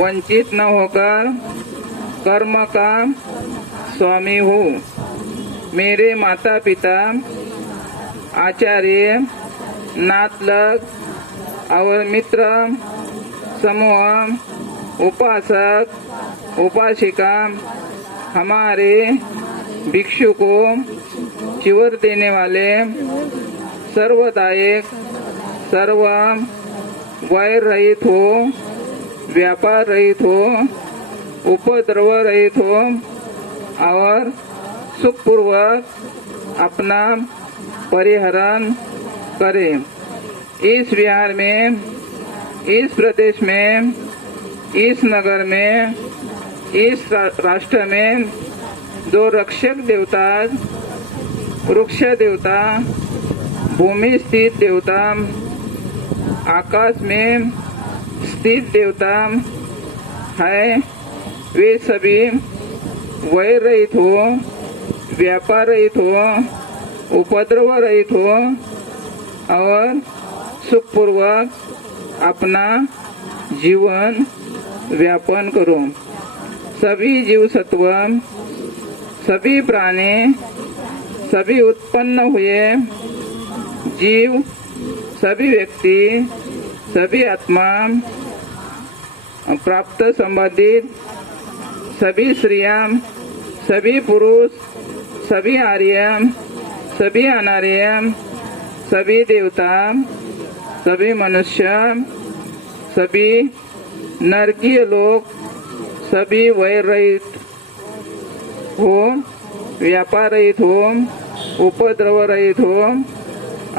वंचित न होकर कर्म का स्वामी हूँ। मेरे माता पिता, आचार्य, नातलग और मित्र समूह, उपासक उपासिका हमारे भिक्षु को चिवर देने वाले, सर्वदायक, सर्व वैर रहित हो, व्यापार रहित हो, उपद्रव रहित हो और सुखपूर्वक अपना परिहरण करें। इस विहार में, इस प्रदेश में, इस नगर में, इस राष्ट्र में जो रक्षक देवता, वृक्ष देवता, भूमि स्थित देवता, आकाश में स्थित देवता है, वे सभी वैर रहित हो, व्यापार रहित हो, उपद्रव रहित हो और सुखपूर्वक अपना जीवन व्यापन करो। सभी जीव सत्व, सभी प्राणी, सभी उत्पन्न हुए जीव, सभी व्यक्ति, सभी आत्मा, प्राप्त संबंधित सभी स्त्रियां, सभी पुरुष, सभी आर्य, सभी अनार्य, सभी देवता, सभी मनुष्य, सभी नरकीय लोग, सभी वैर रहित हो, व्यापार रहित हो, उपद्रव रहित हो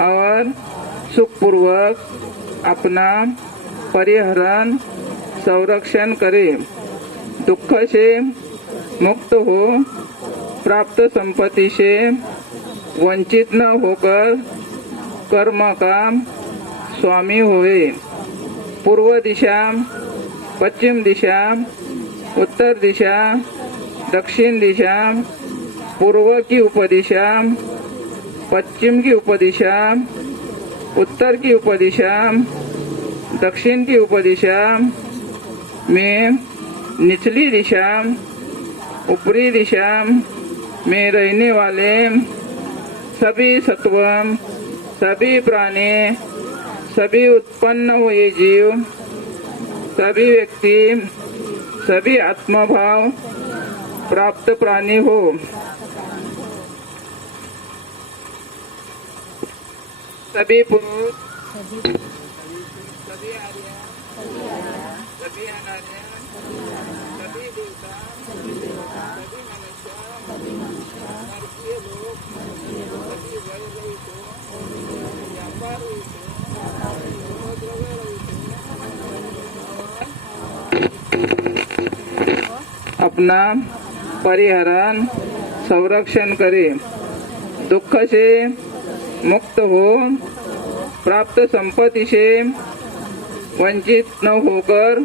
और सुखपूर्वक अपना परिहरण संरक्षण करे। दुख से मुक्त हो, प्राप्त संपत्ति से वंचित न होकर कर्म का स्वामी होवे। पूर्व दिशा, पश्चिम दिशा, उत्तर दिशा, दक्षिण दिशा, पूर्व की उपदिशा, पश्चिम की उपदिशा, उत्तर की उपदिशा, दक्षिण की उपदिशा में निचली दिशा, ऊपरी दिशा में रहने वाले सभी सत्व, सभी प्राणी, सभी उत्पन्न हुए जीव, सभी व्यक्ति, सभी आत्मभाव प्राप्त प्राणी हो। सभी पुरुष, सभी आर्य, सभी अनार्य, सभी देवता, सभी मनुष्य, नरकीय लोग, सभी वैर रहित हो, व्यापार रहित हो, उपद्रव रहित हो, अपना परिहरण संरक्षण करे। दुख से मुक्त हो, प्राप्त संपत्ति से वंचित न होकर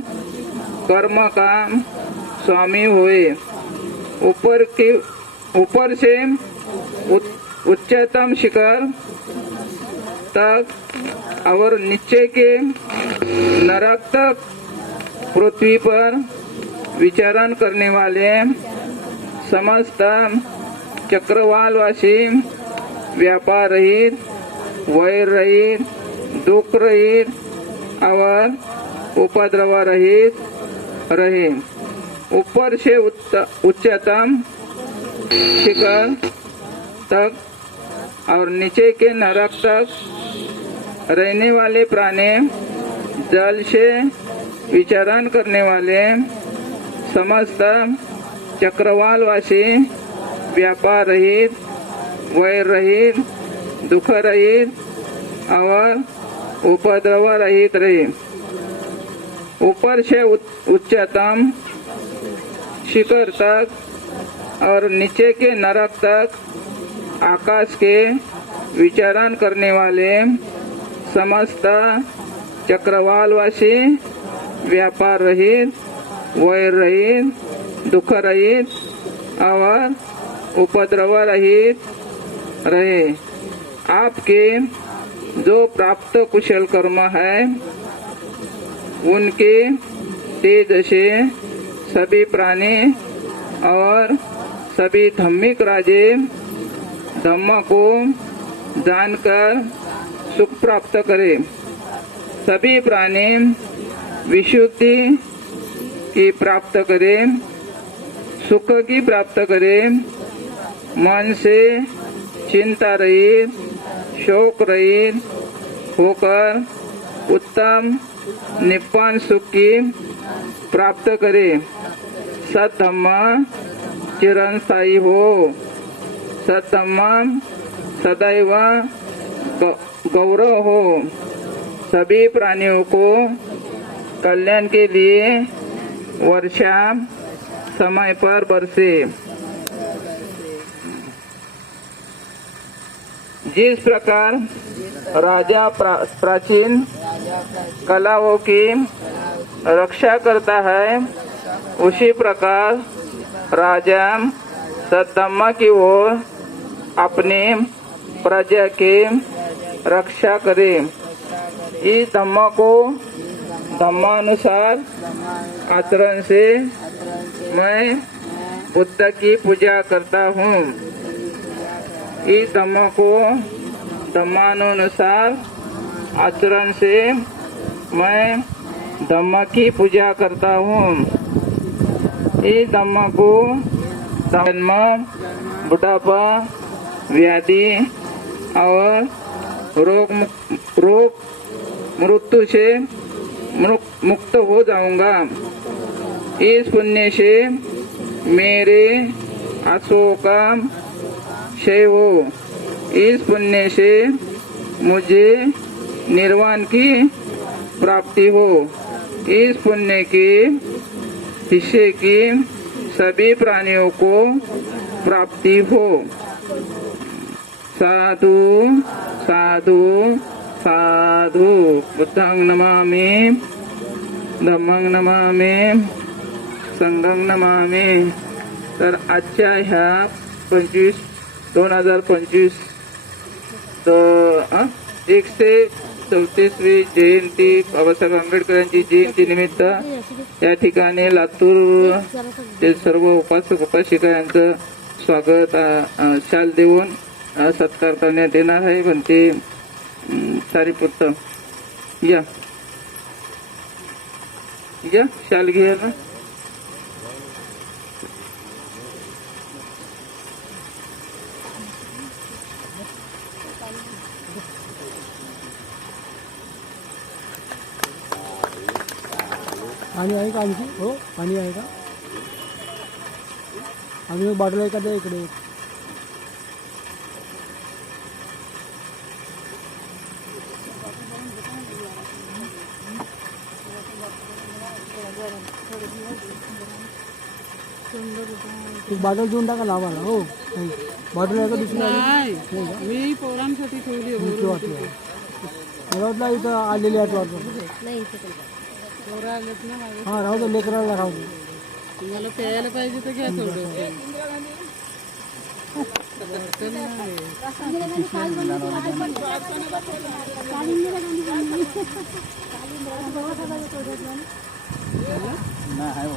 कर्म का स्वामी होए। ऊपर से उच्चतम शिखर तक और नीचे के नरक तक पृथ्वी पर विचरण करने वाले समस्त चक्रवालवासी, व्यापार रहित, वैर रहित, दुख रहित और उपद्रव रहित रहे। ऊपर से उच्चतम शिखर तक और नीचे के नरक तक रहने वाले प्राणी, जल से विचरण करने वाले समस्त चक्रवालवासी, व्यापार रहित, वैर रहित, दुख रहित और उपद्रव रहित रहे। ऊपर से उच्चतम शिखर तक और नीचे के नरक तक आकाश के विचरण करने वाले समस्त चक्रवालवासी, व्यापार रहित, वैर रहित, दुख रहित और उपद्रव रहित रहे। आपके जो प्राप्त कुशल कर्म है उनके ते जैसे सभी प्राणी और सभी धार्मिक राजे धम्म को जानकर सुख प्राप्त करे। सभी प्राणी विशुद्धि की प्राप्त करे, सुख की प्राप्त करे, मन से चिंता रहित, शोक रहित होकर उत्तम निप्पान सुख की प्राप्त करे। सद्धम्म चिरस्थायी हो, सद्धम्म सदैव गौरव हो, सभी प्राणियों को कल्याण के लिए वर्षा समय पर बरसे। जिस प्रकार राजा प्राचीन कलाओं की रक्षा करता है, उसी प्रकार राजा सद्धम्म की ओर अपने प्रजा की रक्षा करे। इस धम्म को धम्मानुसार आचरण से मैं बुद्ध की पूजा करता हूँ। इस धम्म को धम्मानुसार आचरण से मैं धम्म की पूजा करता हूँ। इस धम्म को जन्म, बुढ़ापा, व्याधि और रोग मृत्यु से मुक्त हो जाऊंगा। इस पुण्य से मेरे आंसुओं का क्षय हो। इस पुण्य से मुझे निर्वाण की प्राप्ति हो। इस पुण्य के हिस्से की सभी प्राणियों को प्राप्ति हो। साधु साधु साधु। बुद्धं नमामि, धम्मं नमामि, संघं नमामि। तर आजच्या ह्या 2025 134वी जयंती, बाबासाहेब आंबेडकर यांची जयंती निमित्त या ठिकाणी लातूर ते सर्व उपासक उपासिका यांचं स्वागत शाल देऊन सत्कार करण्यात येणार आहे. पण ते सारीपुत्र या शाल घ्यायला. पाणी आहे का आणखी? हो, पाणी आहे का? अजून एक बॉटल आहे का? ते इकडे एक बॉटल देऊन टाका लावायला. हो, बॉटल आहे का दुसरी? मी पोरांसाठी ठेवली. मला वाटलं इथं आलेली आहेत वाटतं. पोरं आलेत ना माझे. हां, राहू दे, लेकराला राहू दे. तुम्हाला प्यायला पाहिजे तर घ्या थोडं. नाही